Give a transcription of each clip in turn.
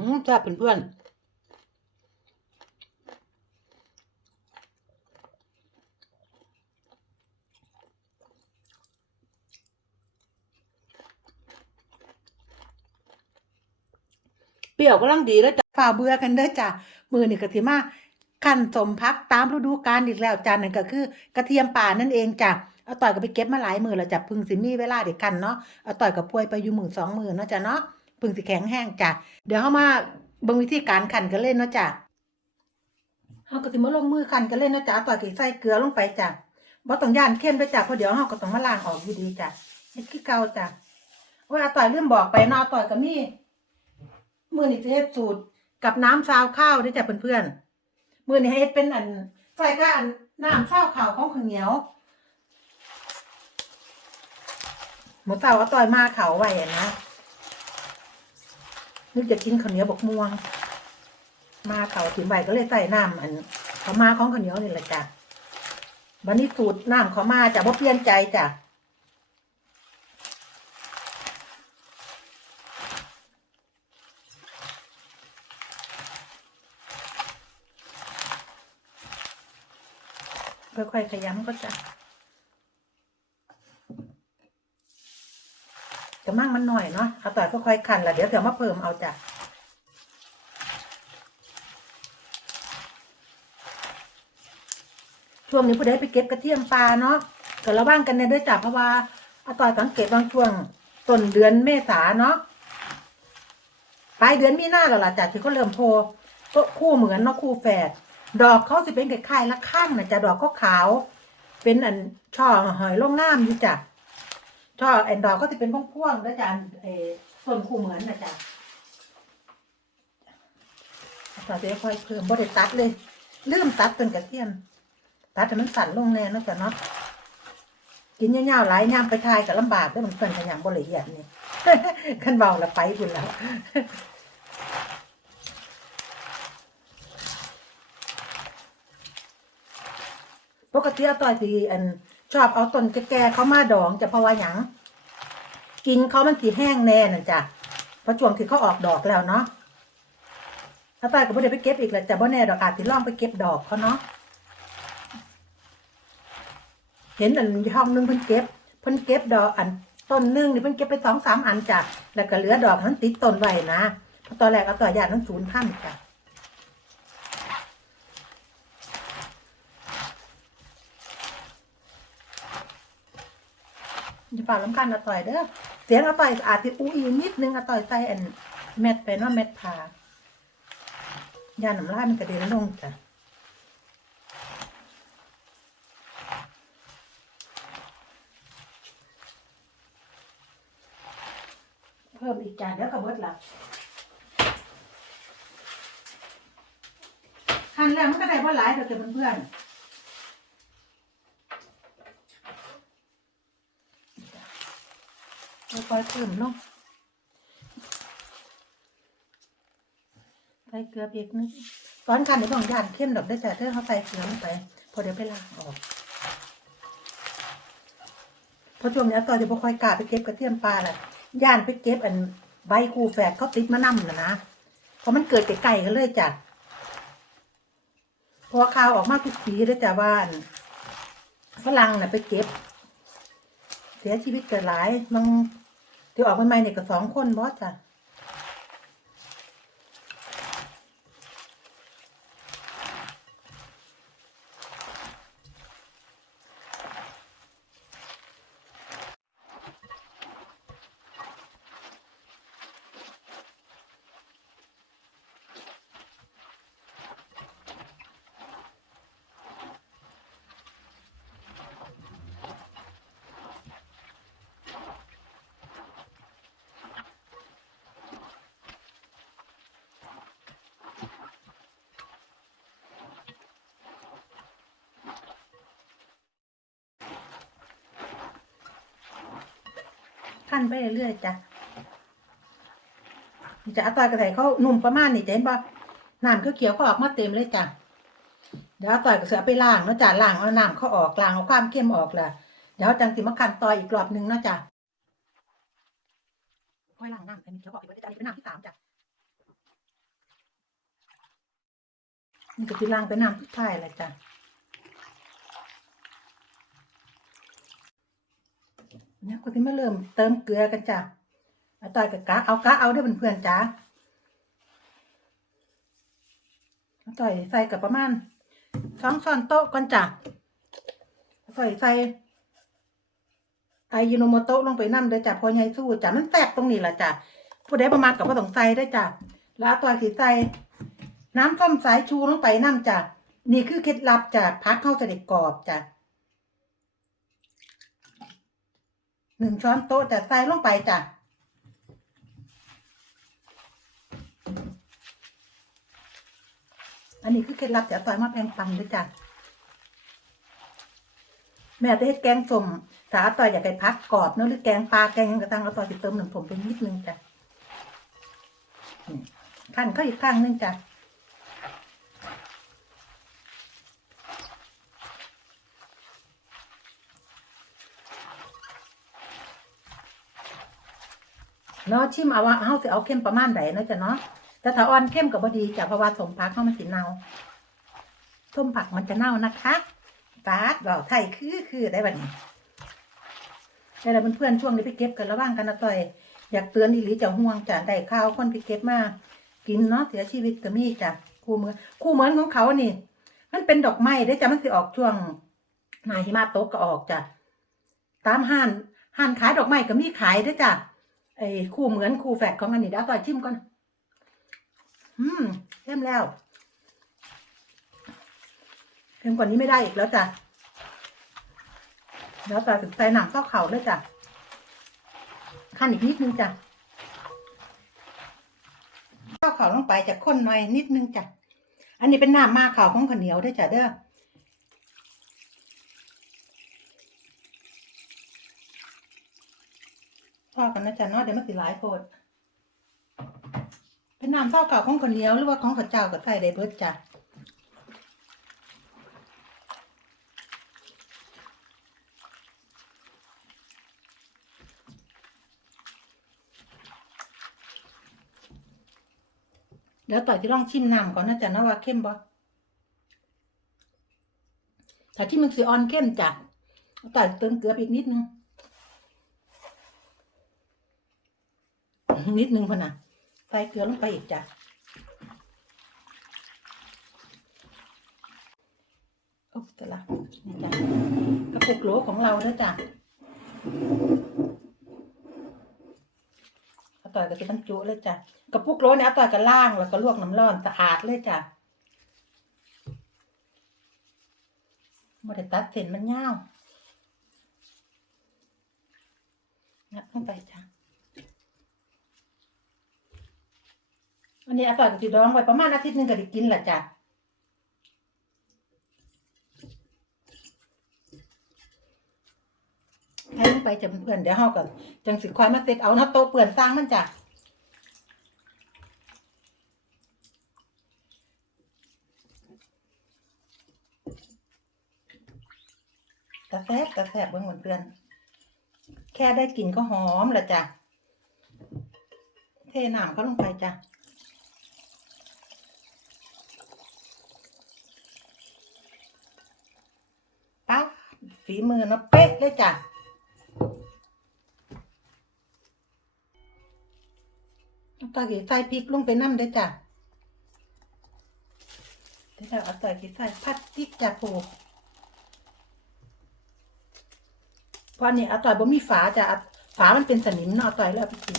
อืมแซ่บเพื่อนเปรี้ยวกำลังดีแล้วจ้ะฝ่าเบื่อกันเด้อจ้ะมือนี่กะทิมาขั้นสมพักตามฤดูกาลอีกแล้วจ้ะนั่นก็คือ กระเทียมป่านั่นเองจ้ะเอาต่อยก็ไปเก็บมาหลายมือแล้วจ้ะพึ่งสิมีเวลาเด็กกันเนาะเอาต่อยกับป่วยไปอยู่มือสองมือเนาะจ้ะเนาะ พึ่งสิแข็งแห้งจ้ะเดี๋ยวเฮามาเบิ่งวิธีการขันกันเล่นเนาะจ้ะเฮาก็สิมาลงมือขันกันเล่นเนาะจ้ะต่อยก็ใส่เกลือลงไปจ้ะบ่ต้องย่านเข้มด้วยจ้ะเพราะเดี๋ยวเฮาก็ต้องมาล้างออกอยู่ดีจ้ะเฮ็ดคือเก่าจ้ะว่าอาต่อยเลื่อมบอกไปนอาต่อยก็มีมื้อนี้สิเฮ็ดสูตรกับน้ำซาวข้าวเด้จ้ะเพื่อนๆมือนี้เฮ็ดเป็นอันใส่กับอันน้ำซาวข้าวของข้าวเหนียวหมูเต่าเอาต่อยมาเขาไว้นะ นึกจะกินข้าวเหนียวบกม่วง มาเขาถิ่มใบก็เลยใส่น้ำอันเขามาของข้าวเหนียวนี่แหละจ้ะบันนี้สูตรน้ำเขามาจะบ่เปลี่ยนใจจ้ะค่อยๆขยำก็จ้ะ ระมังมันหน่อยเนาะเอาต่อยค่อยๆคันละเดี๋ยวเดี๋ยวมาเพิ่มเอาจ้ะช่วงนี้ผู้ใดไปเก็บกระเทียมปลาเนาะก็ระวังกันในด้อจ้ะเพราะว่าเอาต่อยสังเกตบางช่วงต้นเดือนเมษาเนาะปลายเดือนมีนาแล้วล่ะจ้ะที่เขาเริ่มโพก็คู่เหมือนเนาะคู่แฝดดอกเขาสิเป็นคล้ายๆละข้างนะจ้ะดอกเขาขาว เป็นอันช่อหอยล่องน้ำอยู่จ้ะ ช่อแอนดอกก็จะเป็นพ่วงๆแล้วจานเออส่วนคู่เหมือนนะจ๊ะต่อไปค่อยเพิ่มบ่ได้ตัดเลยลืมตัดต้นกระเทียม ตัดให้มันสั่นลงแน่นาะจ้ะเนาะกินยาๆหลายยามไปทายกับลำบากด้อมันเพิ่นขยำบ่ละเอียดนี่คันเบาละไปพุ่นแล้วปกติเอาต่อยสิอัน ชอบเอาต้นแก่ๆเขามาดองจะเพราะว่าหยังกินเขามันสีแห้งแน่น่ะจ้ะเพราะช่วงที่เขาออกดอกแล้วเนาะถ้าตายก็ไม่ได้ไปเก็บอีกแหละจ้ะบ่แน่ดอกอาจสิลองไปเก็บดอกเขาเนาะเห็นอันห้องนึงเพิ่นเก็บเพิ่นเก็บดอกอันต้นนึงนี่เพิ่นเก็บไปสองสามอันจ้ะแล้วก็เหลือดอกมันติดต้นไว้นะเพราะตอนแรกเอาต่อยาทั้งศูนย์พันจ้ะ อย่าฝ่าลำคันอาต่อยเด้อเสียงอาต่อยอาจจะอู้อีนิดนึงอาต่อยใส่อันเม็ดไปเนาะเม็ดผายาหนำลายมันกระเด็นลงจ้ะเพิ่มอีกจานเดี๋ยวก็เบิดละหั่นแล้วมันก็ได้บ่หลายเดี๋ยวจะเพื่อนๆ ค่อยๆเพิ่มลงใส่เกลือเพียกนึงตอนคันเดี๋ยวต้องย่านเข้มดอกได้อจ้ะเธอเขาใส่เกลือลงไป พอเดี๋ยวไปล้างออกพราะช่วงนี้ตอนจะบ่ค่อยกาไปเก็บกระเทียมปลาแหละย่านไปเก็บอันใบคูแฝดเขาติดมะนำนะนะเพราะมันเกิดไก่ๆกันเลยจ้ะพราะว่าข่าวออกมาทุกปีแล้จ้ะว่านฝรั่งน่ะไปเก็บ เสียชีวิตเกิดหลายบาง ที่ออกใหม่ๆเนี่ยก็สองคนบอสจ้ะ ท่านไปเรื่อยๆจ้ะจะอาตรากระใสเขาหนุ่มประมาณนี่จะเห็นบ่น้ำเขียวเขาออกมาเต็มเลยจ้ะเดี๋ยวต่อยกระเสือไปล่างเนาะจ้ะล่างเอาน้ำเขาออกล่างเอาความเค็มออกล่ะเดี๋ยวจังสิมาคันต่อยอีกรอบนึงเนาะจ้ะค่อยล่างน้ำเป็นเขบอกอีกว่าจะเป็นน้ำที่สามจ้ะมันจะเป็ล่างเป็นน้ำที่ทายแหละจ้ะ เนี่ยก็ที่มาเริ่มเติมเกลือกันจ้ะเอาต่อยกับกะเอากะเอาด้วยเพื่อนๆจ้ะเอาต่อยใส่กับประมาณสองช้อนโต๊ะก่อนจ้ะเอาต่อยใส่ไอยูโนโมโตะลงไปน้ำเด้จ้ะพอใหญ่สู้จ้ะมันแตกตรงนี้แหละจ้ะผู้ใดประมาณกับว่าต้องใส่ได้จ้ะแล้วอาต่อยสีใส่น้ำส้มสายชูลงไปน้ำจ้ะนี่คือเคล็ดลับจ้ะพักเข้าเสด็จกรอบจ้ะ หนึ่งช้อนโต๊ะจะใส่ลงไปจ้ะอันนี้คือเคล็ดลับจะต่อยมาแพงปันด้วยจ้ะแม่จะให้แกงส้มถ้าต่อยอยากได้พักกรอบเนอะหรือแกงปลาแกงยังกระตังอาต่อยจะเติมหน้ำผมไปนิดนึงจ้ะนี่ขั้นเข้าอีกข้างนึงจ้ะ เนาะชิมเอาว่าเฮาสิเอาเข้มประมาณใดเนาะจ้ะเนาะแต่ถ้าอ่อนเข้มก็บ่ดีจ้ะเพราะว่าสมผักเฮามันสิเน่าส้มผักมันจะเน่านะคะปาดบอกไทยคือคือได้บัดนี้แต่ละเพื่อนๆช่วงนี้ไปเก็บกันระว่างกันนะต่อย อยากเตือนอีหลีจะห่วงจ้ะได้ข้าวคนไปเก็บมากินเนาะเสียชีวิตก็มีจ้ะคู่เหมือนคู่เหมือนของเขานี่ มันเป็นดอกไม้ได้จ้ะมันสิออกช่วงนายหิมะตกก็ออกจ้ะตามห้านห้านขายดอกไม้ก็มีขายเด้จ้ะ ไอ้คู่เหมือนคู่แฝดของอันนี้เดี๋ยวเอาต่อยชิมก่อน อืมเริ่มแล้วเค็มกว่านี้ไม่ได้อีกแล้วจ้ะเดี๋ยวต่อยถึงใส่หนังเส้าเข่าด้วยจ้ะขั้นอีกนิดนึงจ้ะเส้าเข่าลงไปจะข้นหน่อยนิดนึงจ้ะ อันนี้เป็นน้ำมาข่าวของข้าวเหนียวด้วยจ้ะเด้อ อกันนะจ๊ะเนาะเดี๋ยวมันสิหลายโพดเป็นน้ำเศร้าเก่าของคนเหนียวหรือว่าของข้าวเจ้ากับไส้ได้เบิดจ้ะเดี๋ยวต่อยจะลองชิมน้ำก่อนนะจ๊ะนาะว่าเข้มบ่ถ้าที่มันสีออนเข้มจ้ะต่อยเติมเกลืออีกนิดนึง นิดนึงพอนะใส่เกลือลงไปอีกจ้ะโอ้แต่ละนี่จ้ะกระปุกโหลของเราเด้อจ้ะอาต่อยก็จะบรรจุเลยจ้ะกระปุกโหลเนี่ยอาต่อยก็ล่างแล้วก็ลวกน้ำร้อนสะอาดเลยจ้ะม่ได้ตัดเส้นมันยาวงัดลงไปจ้ะ อันนี้อาต่อยก็สิดองไว้ประมาณอาทิตย์หนึ่งก็ได้กินละจ้ะให้ลงไปจะเพื่อนเดี๋ยวเฮาก็จังสิควายมาเสร็จเอาเนาะโต๊ะเปื่อนสร้างมันจ้ะตะแซบตะแซบเบิ่งบนเพื่อน แค่ได้กลิ่นก็หอมละจ้ะ เทน้ำเขาลงไปจ้ะ ปั๊บ ฝีมือเนาะเป๊ะเลยจ้ะแล้วก็ใส่พริกลงไปน้ำด้จ้ะเดี๋ยวเราเอาใส่ใส่พัดพริกจ้ะผูกเพราะอันนี่เอาต่อยบ่มีฝาจ้ะาฝามันเป็นสนิมเนาะเอาต่อยแล้วเอาไปกิน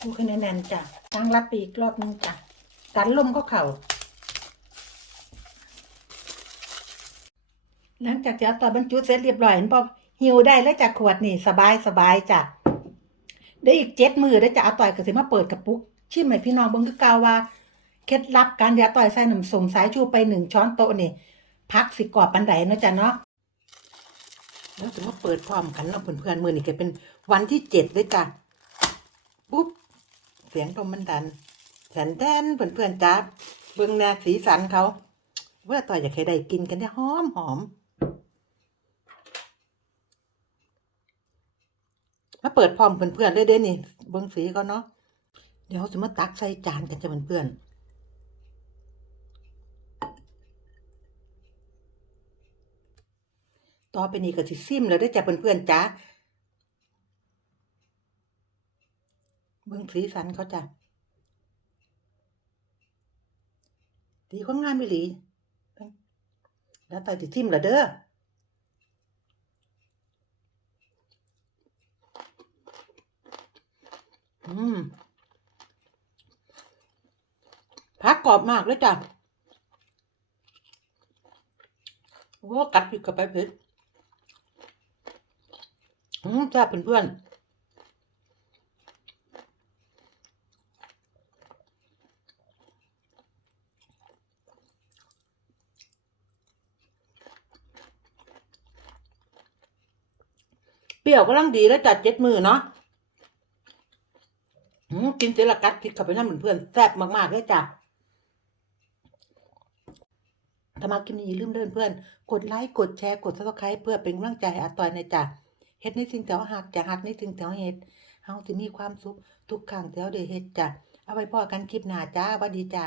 ผูกให้แน่นๆจ้ะตั้งรับปีกรอบนึงจ้ะกันลมก็เข่า หลังจากที่เอาต่อบรรจุเสร็จเรียบร้อยเห็นป่ะหิวได้แล้วจากขวดนี่สบายสบายจ้ะได้อีกเจ็ดมือได้จะเอาต่อยก็สิมาเปิดกระปุก ชิมให้พี่น้องเบิ่งคือเก่าว่าเคล็ดลับการที่เอาต่อยใส่น้ำสมสายชูไปหนึ่งช้อนโต๊ะนี่พักสิกรอบปันไดเนาะจ้ะเนาะแล้วจะมาเปิดพร้อมกันเนาเพื่อนๆมือนี่ก็เป็นวันที่เจ็ดเลยจ้ะปุ๊บเสียงลมมันดันแสนแดนเพื่อนๆจ้าเบิ่งแนวสีสันเขาเว่าต่อยอยากให้ได้กินกันได้หอมหอม มาเปิดพร้อมเพื่อนๆเลยเด้นี่เบิ้งสีก่อนเนาะเดี๋ยวสมมาตักใส่จานกันจะเพื่อนๆต่อไปนี้ก็สิซิมแล้วได้จะเพื่อนๆจ้าเบื้องสีสันเขาจ้ะดีข้างงานไปหลีแล้วต่อสิซิมแล้วเด้อ ผักกรอบมากเลยจ้ะโอ้กัดพริกเข้าไปเผ็ดอืมจ้าเพื่อนๆเปรี้ยวกำลังดีแล้วจัดเจ็ดมือเนาะ อืมกินเสร็จและกัดพริกเข้าไปนั่นเพื่อนแซ่บมากๆเลยจ้ะถ้ามากินนี้ลืมเดินเพื่อน กดไลค์ กดแชร์ กดซับสไครป์เพื่อเป็นกำลังใจให้อาตอยในจ้ะเฮ็ดในสิ่งที่เฮาฮักจะหักในสิ่งแต่เฮาเฮ็ดเฮาสิมีความสุขทุกครั้งแต่เดเฮ็ดจ้ะเอาไว้พอกันคลิปหน้าจ้าสวัดดีจ้า